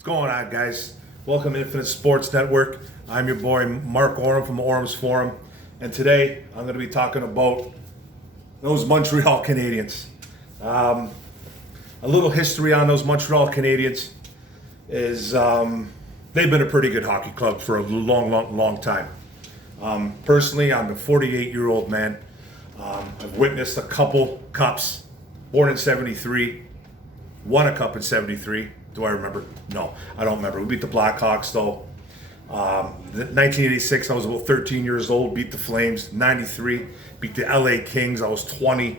What's going on, guys? Welcome to Infinite Sports Network. I'm your boy Mark Oram from Oram's Forum, and today I'm going to be talking about those Montreal Canadiens. A little history on those Montreal Canadiens is they've been a pretty good hockey club for a long time. Personally, I'm a 48-year-old man. I've witnessed a couple cups. Born in '73, won a cup in '73. Do I remember? No, I don't remember. We beat the Blackhawks though. 1986, I was about 13 years old. Beat the Flames. '93, beat the LA Kings. I was 20.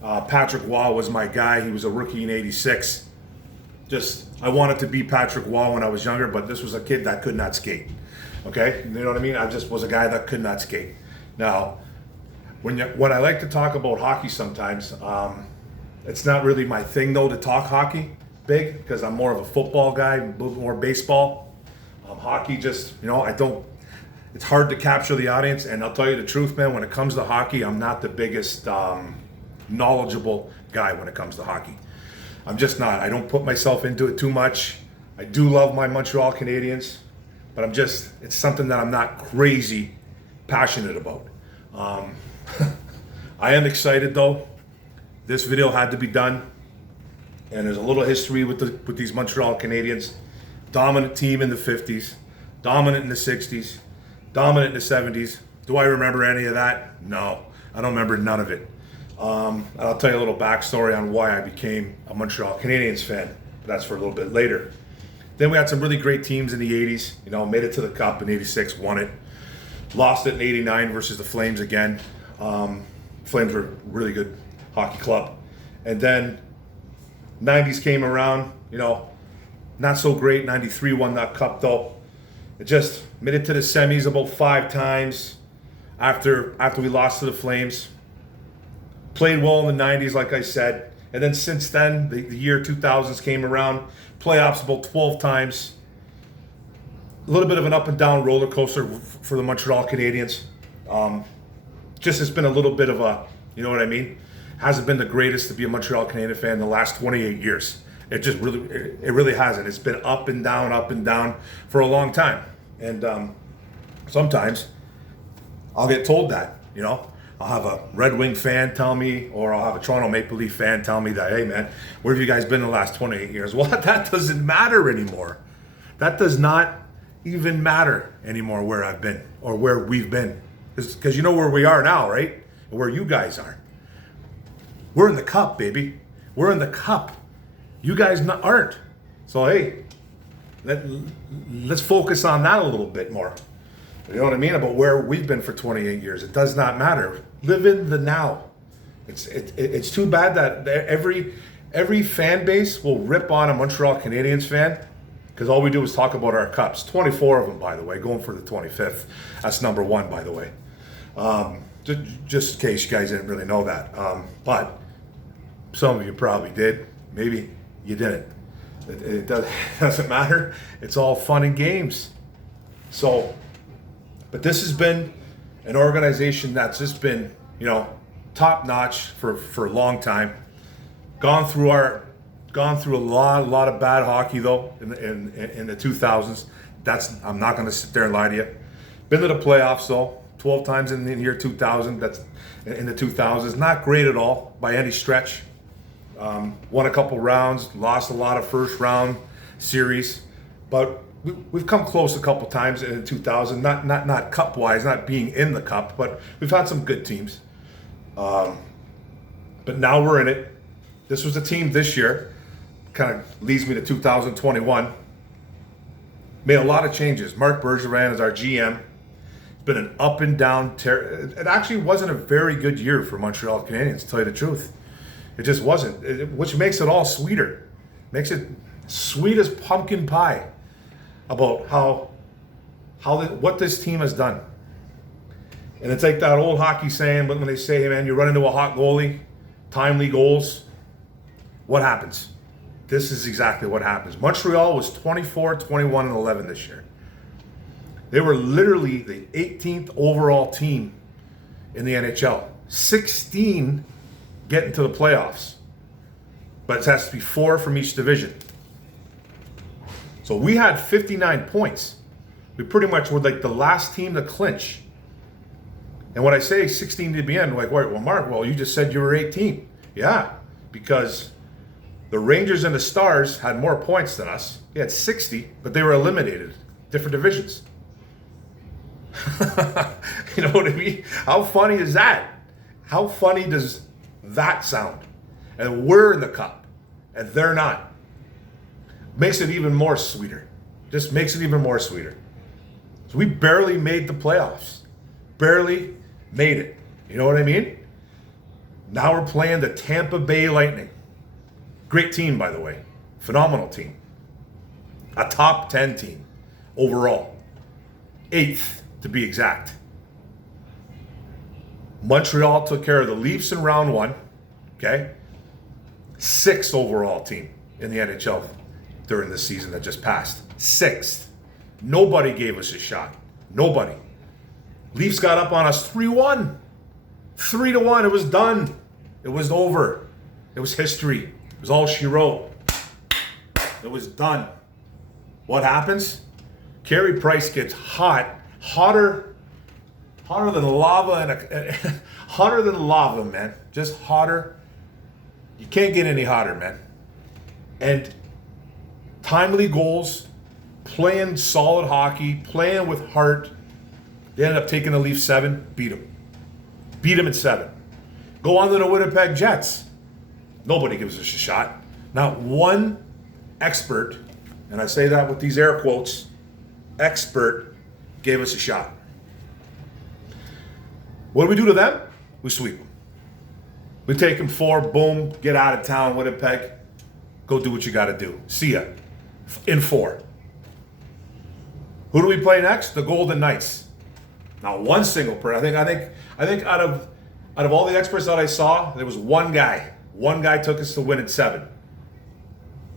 Patrick Waugh was my guy. He was a rookie in '86. I wanted to be Patrick Waugh when I was younger, but this was a kid that could not skate. Okay, you know what I mean? I just was a guy that could not skate. Now, when I like to talk about hockey sometimes, it's not really my thing though to talk hockey big, because I'm more of a football guy, a little more baseball. Hockey just, it's hard to capture the audience, and I'll tell you the truth, man, when it comes to hockey, I'm not the biggest knowledgeable guy when it comes to hockey. I'm just not. I don't put myself into it too much. I do love my Montreal Canadiens, but it's something that I'm not crazy passionate about. I am excited though. This video had to be done. And there's a little history with these Montreal Canadiens. Dominant team in the 50s, dominant in the 60s, dominant in the 70s. Do I remember any of that? No, I don't remember none of it. I'll tell you a little backstory on why I became a Montreal Canadiens fan. But that's for a little bit later. Then we had some really great teams in the 80s. Made it to the Cup in '86, won it. Lost it in '89 versus the Flames again. Flames were a really good hockey club. And then '90s came around, not so great. '93 won that cup though. It just made it to the semis about 5 times after we lost to the Flames. Played well in the '90s, like I said. And then since then, the year 2000s came around. Playoffs about 12 times. A little bit of an up and down roller coaster for the Montreal Canadiens. It's been a little bit of a, you know what I mean? Hasn't been the greatest to be a Montreal Canadiens fan in the last 28 years. It really hasn't. It's been up and down for a long time. And sometimes I'll get told that, I'll have a Red Wing fan tell me, or I'll have a Toronto Maple Leaf fan tell me that, hey man, where have you guys been in the last 28 years? Well, that doesn't matter anymore. That does not even matter anymore where I've been or where we've been. Because you know where we are now, right? And where you guys are. We're in the Cup, baby. We're in the Cup. You guys aren't. So, hey, let's focus on that a little bit more. You know what I mean? About where we've been for 28 years. It does not matter. Live in the now. It's too bad that every fan base will rip on a Montreal Canadiens fan, because all we do is talk about our cups. 24 of them, by the way, going for the 25th. That's number 1, by the way. Just in case you guys didn't really know that. But some of you probably did. Maybe you didn't. It doesn't matter. It's all fun and games. But this has been an organization that's just been, top notch for a long time. Gone through a lot of bad hockey though in the 2000s. I'm not going to sit there and lie to you. Been to the playoffs though. 12 times in the year 2000. That's in the 2000s. Not great at all by any stretch. Won a couple rounds, lost a lot of first round series, but we've come close a couple times in 2000. Not cup wise, not being in the cup, but we've had some good teams. But now we're in it. This was a team this year. Kind of leads me to 2021. Made a lot of changes. Marc Bergevin is our GM. Been an up and down it actually wasn't a very good year for Montreal Canadiens, to tell you the truth. It just wasn't, which makes it all sweeter. Makes it sweet as pumpkin pie about what this team has done. And it's like that old hockey saying, but when they say, hey man, you run into a hot goalie, timely goals, what happens? This is exactly what happens. Montreal was 24, 21, and 11 this year. They were literally the 18th overall team in the NHL. 16 get into the playoffs. But it has to be 4 from each division. So we had 59 points. We pretty much were like the last team to clinch. And when I say 16 to be in, like, well, Mark, well, you just said you were 18. Yeah, because the Rangers and the Stars had more points than us. They had 60, but they were eliminated. Different divisions. You know what I mean? How funny is that? How funny does that sound? And we're in the cup, and they're not. Makes it even more sweeter. Just makes it even more sweeter. So we barely made the playoffs. Barely made it. You know what I mean? Now we're playing the Tampa Bay Lightning. Great team, by the way. Phenomenal team. A top 10 team overall. 8th, to be exact. Montreal took care of the Leafs in round 1. Okay? 6th overall team in the NHL during the season that just passed. 6th. Nobody gave us a shot. Nobody. Leafs got up on us 3-1. 3-1. It was done. It was over. It was history. It was all she wrote. It was done. What happens? Carey Price gets hotter than lava, hotter than lava, man. Just hotter. You can't get any hotter, man. And timely goals, playing solid hockey, playing with heart. They ended up taking the Leafs 7, beat them. Beat them at 7. Go on to the Winnipeg Jets. Nobody gives us a shot. Not one expert, and I say that with these air quotes, expert gave us a shot. What do we do to them? We sweep them. We take them 4, boom, get out of town, Winnipeg. Go do what you got to do. See ya. In 4. Who do we play next? The Golden Knights. Now, one single person. I think out of all the experts that I saw, there was one guy. One guy took us to win in 7.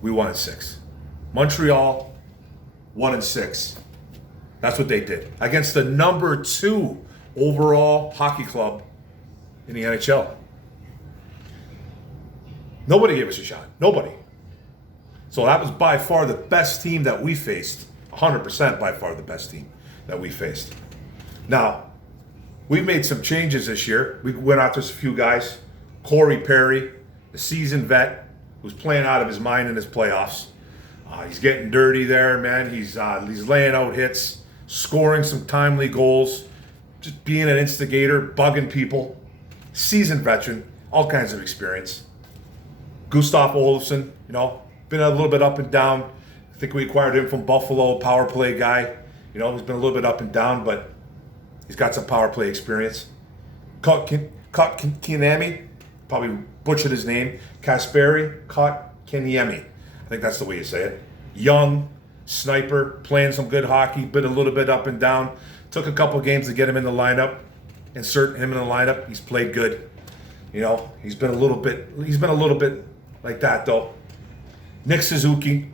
We won in 6. Montreal won in 6. That's what they did against the number 2 overall hockey club in the NHL. Nobody gave us a shot. Nobody. So that was by far the best team that we faced. 100% by far the best team that we faced. Now, we've made some changes this year. We went after a few guys. Corey Perry, the seasoned vet, who's playing out of his mind in his playoffs. He's getting dirty there, man. He's laying out hits, scoring some timely goals, just being an instigator, bugging people. Seasoned veteran, all kinds of experience. Gustav Olofsson, been a little bit up and down. I think we acquired him from Buffalo, power play guy. He's been a little bit up and down, but he's got some power play experience. Kotkaniemi, probably butchered his name. Kotkaniemi. I think that's the way you say it. Young, sniper, playing some good hockey, been a little bit up and down. Took a couple games to get him in the lineup, insert him in the lineup. He's played good. He's been a little bit like that though. Nick Suzuki,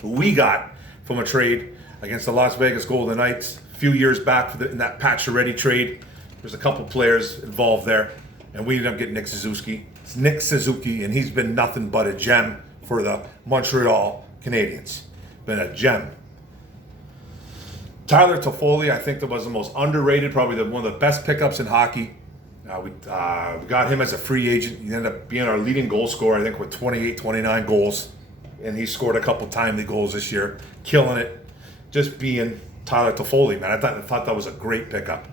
who we got from a trade against the Las Vegas Golden Knights a few years back in that Pacioretty trade. There's a couple players involved there, and we ended up getting Nick Suzuki. It's Nick Suzuki, and he's been nothing but a gem for the Montreal Canadiens. Been a gem. Tyler Toffoli, I think that was the most underrated, probably one of the best pickups in hockey. We got him as a free agent. He ended up being our leading goal scorer, I think, with 28, 29 goals. And he scored a couple timely goals this year, killing it. Just being Tyler Toffoli, man. I thought that was a great pickup.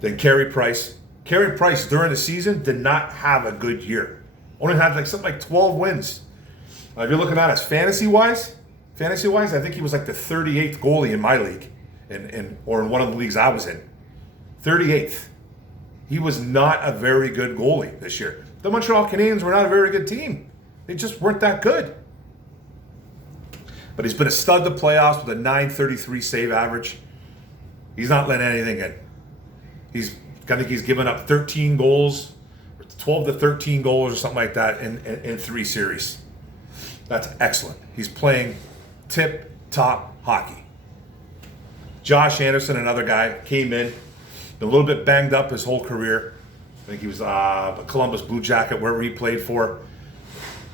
Then Carey Price. Carey Price, during the season, did not have a good year. Only had something like 12 wins. If you're looking at it fantasy-wise, I think he was like the 38th goalie in my league, or in one of the leagues I was in. 38th. He was not a very good goalie this year. The Montreal Canadiens were not a very good team. They just weren't that good. But he's been a stud to playoffs with a .933 save average. He's not letting anything in. I think he's given up 13 goals, 12 to 13 goals or something like that in 3 series. That's excellent. He's playing tip-top hockey. Josh Anderson, another guy, came in, been a little bit banged up his whole career. I think he was a Columbus Blue Jacket, wherever he played for.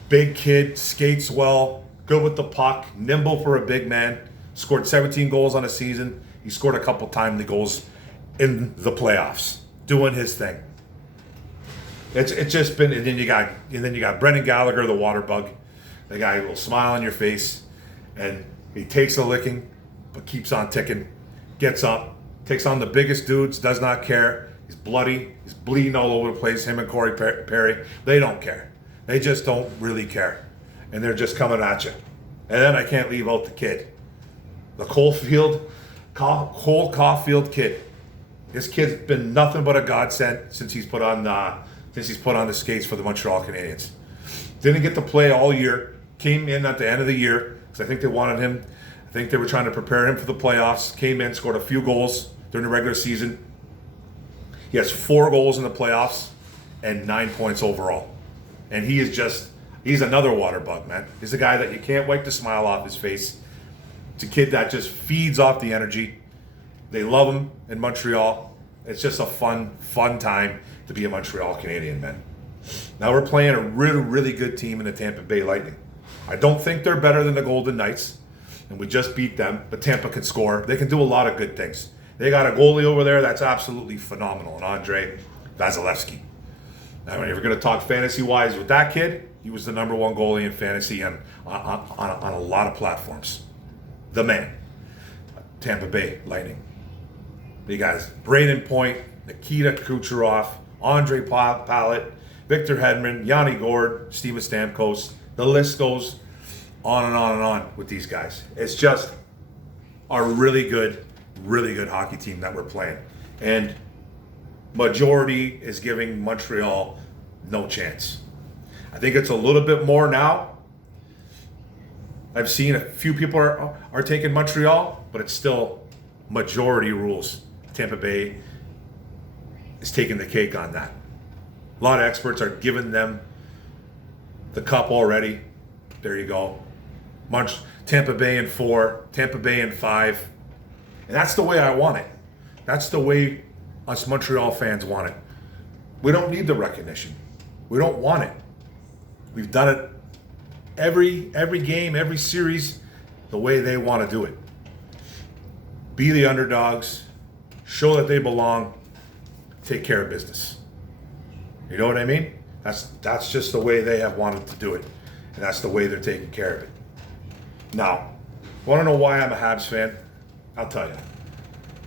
Big kid, skates well, good with the puck, nimble for a big man. Scored 17 goals on a season. He scored a couple timely goals in the playoffs, doing his thing. It's just been, and then you got Brendan Gallagher, the water bug. The guy will smile on your face, and he takes a licking, but keeps on ticking. Gets up, takes on the biggest dudes, does not care. He's bloody, he's bleeding all over the place. Him and Corey Perry, they don't care. They just don't really care, and they're just coming at you. And then I can't leave out the kid, the Cole Caulfield kid. This kid's been nothing but a godsend since he's put on the skates for the Montreal Canadiens. Didn't get to play all year. Came in at the end of the year because I think they wanted him. I think they were trying to prepare him for the playoffs. Came in, scored a few goals during the regular season. He has 4 goals in the playoffs and 9 points overall. And he's another water bug, man. He's a guy that you can't wipe the smile off his face. It's a kid that just feeds off the energy. They love him in Montreal. It's just a fun time to be a Montreal Canadien, man. Now we're playing a really, really good team in the Tampa Bay Lightning. I don't think they're better than the Golden Knights, and we just beat them, but Tampa can score. They can do a lot of good things. They got a goalie over there that's absolutely phenomenal, and Andrei Vasilevsky. Now, if you're going to talk fantasy-wise with that kid, he was the number 1 goalie in fantasy on a lot of platforms. The man. Tampa Bay Lightning. You guys, Braden Point, Nikita Kucherov, Andre Palat, Victor Hedman, Yanni Gord, Steven Stamkos. The list goes on and on and on with these guys. It's just a really good hockey team that we're playing. And majority is giving Montreal no chance. I think it's a little bit more now. I've seen a few people are taking Montreal, but it's still majority rules. Tampa Bay is taking the cake on that. A lot of experts are giving them the cup already. There you go. Tampa Bay in 4, Tampa Bay in 5. And that's the way I want it. That's the way us Montreal fans want it. We don't need the recognition. We don't want it. We've done it every game, every series, the way they want to do it. Be the underdogs, show that they belong, take care of business. You know what I mean? That's just the way they have wanted to do it. And that's the way they're taking care of it. Now, want to know why I'm a Habs fan? I'll tell you.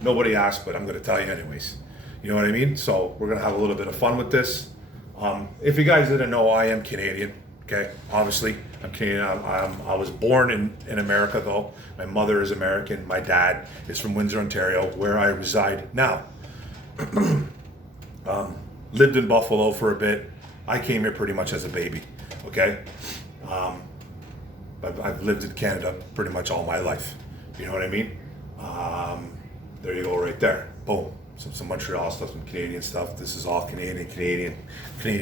Nobody asked, but I'm going to tell you anyways. You know what I mean? So we're going to have a little bit of fun with this. If you guys didn't know, I am Canadian. Okay, obviously I'm Canadian. I was born in America, though. My mother is American. My dad is from Windsor, Ontario, where I reside now. Lived in Buffalo for a bit. I came here pretty much as a baby. Okay, I've lived in Canada pretty much all my life. You know what I mean? There you go, right there. Boom. Some Montreal stuff, some Canadian stuff. This is all Canadian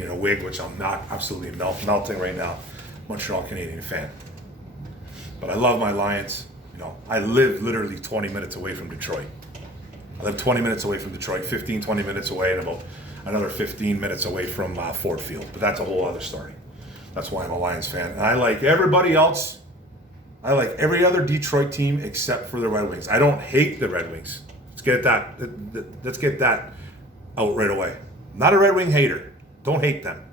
a wig, which I'm not absolutely melting right now. Montreal Canadian fan. But I love my Lions. You know, I live literally 20 minutes away from Detroit. I live 20 minutes away from Detroit, 15, 20 minutes away, and about another 15 minutes away from Ford Field. But that's a whole other story. That's why I'm a Lions fan. And I like everybody else. I like every other Detroit team except for the Red Wings. I don't hate the Red Wings. Let's get that out right away. I'm not a Red Wing hater. Don't hate them.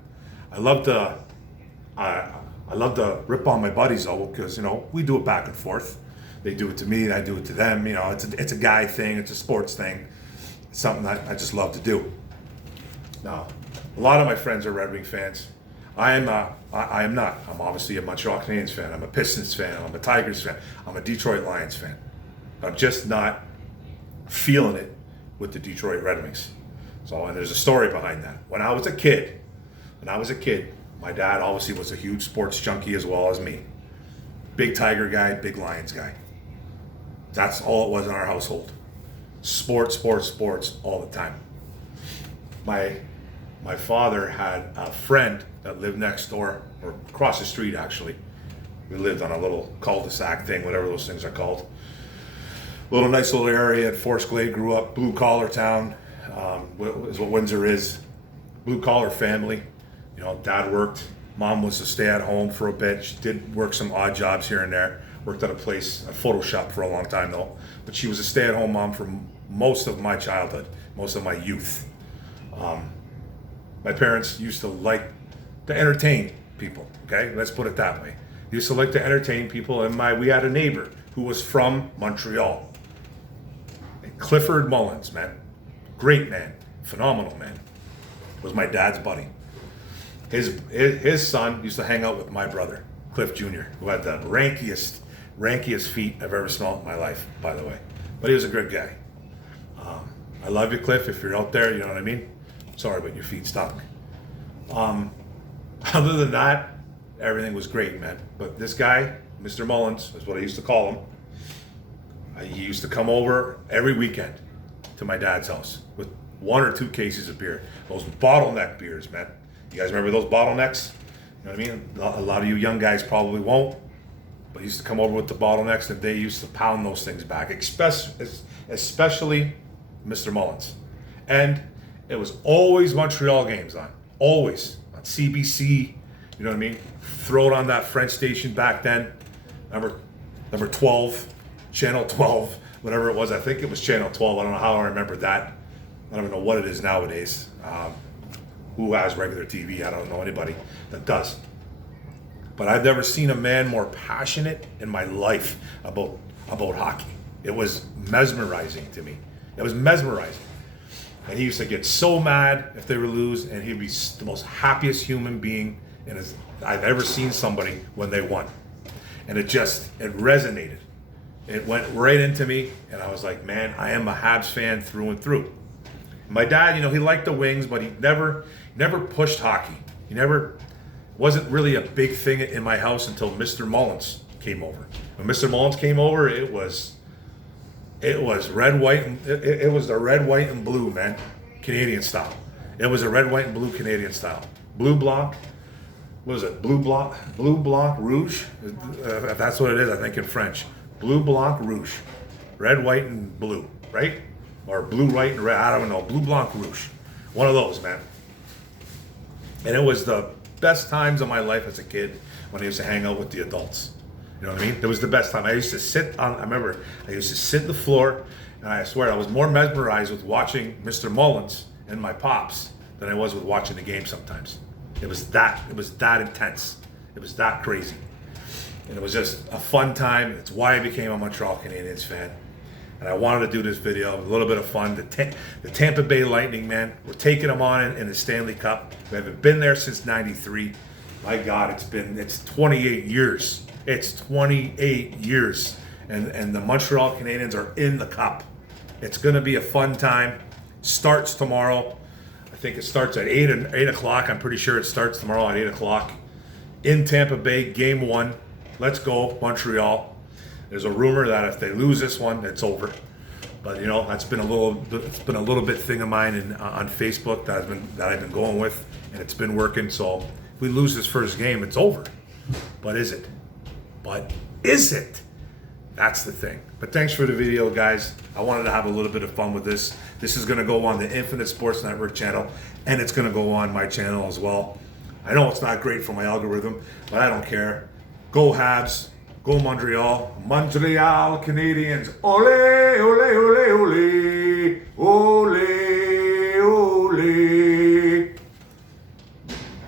I love to rip on my buddies though, because you know we do it back and forth. They do it to me, I do it to them. You know, it's a guy thing. It's a sports thing. It's something that I just love to do. Now, a lot of my friends are Red Wing fans. I am not. I'm obviously a Montreal Canadiens fan. I'm a Pistons fan. I'm a Tigers fan. I'm a Detroit Lions fan. I'm just not feeling it with the Detroit Red Wings. So, and there's a story behind that. When I was a kid, my dad obviously was a huge sports junkie as well as me. Big Tiger guy, big Lions guy. That's all it was in our household. Sports all the time. My father had a friend that lived next door, or across the street actually. We lived on a little cul-de-sac thing, whatever those things are called. Nice little area at Forest Glade, grew up, blue collar town, is what Windsor is. Blue collar family. You know, dad worked, Mom was a stay-at-home for a bit. She did work some odd jobs here and there. Worked at a place, a photo shop for a long time though. But she was a stay-at-home mom for most of my childhood, most of my youth. My parents used to like to entertain people, okay? Let's put it that way. Used to like to entertain people, and we had a neighbor who was from Montreal. Clifford Mullins, man. Great man, phenomenal man. Was my dad's buddy. His son used to hang out with my brother, Cliff Jr., who had the rankiest feet I've ever smelled in my life, by the way. But he was a good guy. I love you, Cliff, if you're out there, you know what I mean? Sorry, but your feet stunk. Other than that, everything was great, man. But this guy, Mr. Mullins, is what I used to call him. He used to come over every weekend to my dad's house with 1 or 2 cases of beer. Those bottleneck beers, man. You guys remember those bottlenecks? You know what I mean? A lot of you young guys probably won't. But he used to come over with the bottlenecks, and they used to pound those things back, especially Mr. Mullins. And it was always Montreal games on. Always. On CBC. You know what I mean? Throw it on that French station back then. Number 12. Channel 12. Whatever it was. I think it was Channel 12. I don't know how I remember that. I don't even know what it is nowadays. Who has regular TV? I don't know anybody that does. But I've never seen a man more passionate in my life about hockey. It was mesmerizing to me. It was mesmerizing. And he used to get so mad if they would lose, and he'd be the most happiest human being I've ever seen somebody when they won. And it resonated. It went right into me, and I was like, man, I am a Habs fan through and through. My dad, you know, he liked the Wings, but he never pushed hockey. He wasn't really a big thing in my house until Mr. Mullins came over. When Mr. Mullins came over, it was red, white, and it was the red, white, and blue, man, Canadian style. It was a red, white, and blue Canadian style. Blue blanc, what is it? Blue blanc rouge. If that's what it is, I think in French. Blue blanc rouge, red, white, and blue, right? Or blue, white, and red. I don't know. Blue blanc rouge, one of those, man. And it was the best times of my life as a kid when I used to hang out with the adults. You know what I mean? It was the best time. I used to sit on the floor, and I swear I was more mesmerized with watching Mr. Mullins and my pops than I was with watching the game sometimes. It was that intense. It was that crazy. And it was just a fun time. It's why I became a Montreal Canadiens fan. And I wanted to do this video, a little bit of fun. The Tampa Bay Lightning, man, we're taking them on in the Stanley Cup. We haven't been there since '93. My God, it's 28 years. It's 28 years. And the Montreal Canadiens are in the Cup. It's going to be a fun time. Starts tomorrow. I think it starts at 8 o'clock. I'm pretty sure it starts tomorrow at 8 o'clock. In Tampa Bay, game 1. Let's go, Montreal. There's a rumor that if they lose this one, it's over. But you know, it's been a little bit thing of mine on Facebook that I've been going with, and it's been working. So if we lose this first game, it's over. But is it? That's the thing. But thanks for the video, guys. I wanted to have a little bit of fun with this. This is going to go on the Infinite Sports Network channel, and it's going to go on my channel as well. I know it's not great for my algorithm, but I don't care. Go Habs. Go Montreal. Montreal Canadiens. Ole, ole, ole, ole. Ole, ole.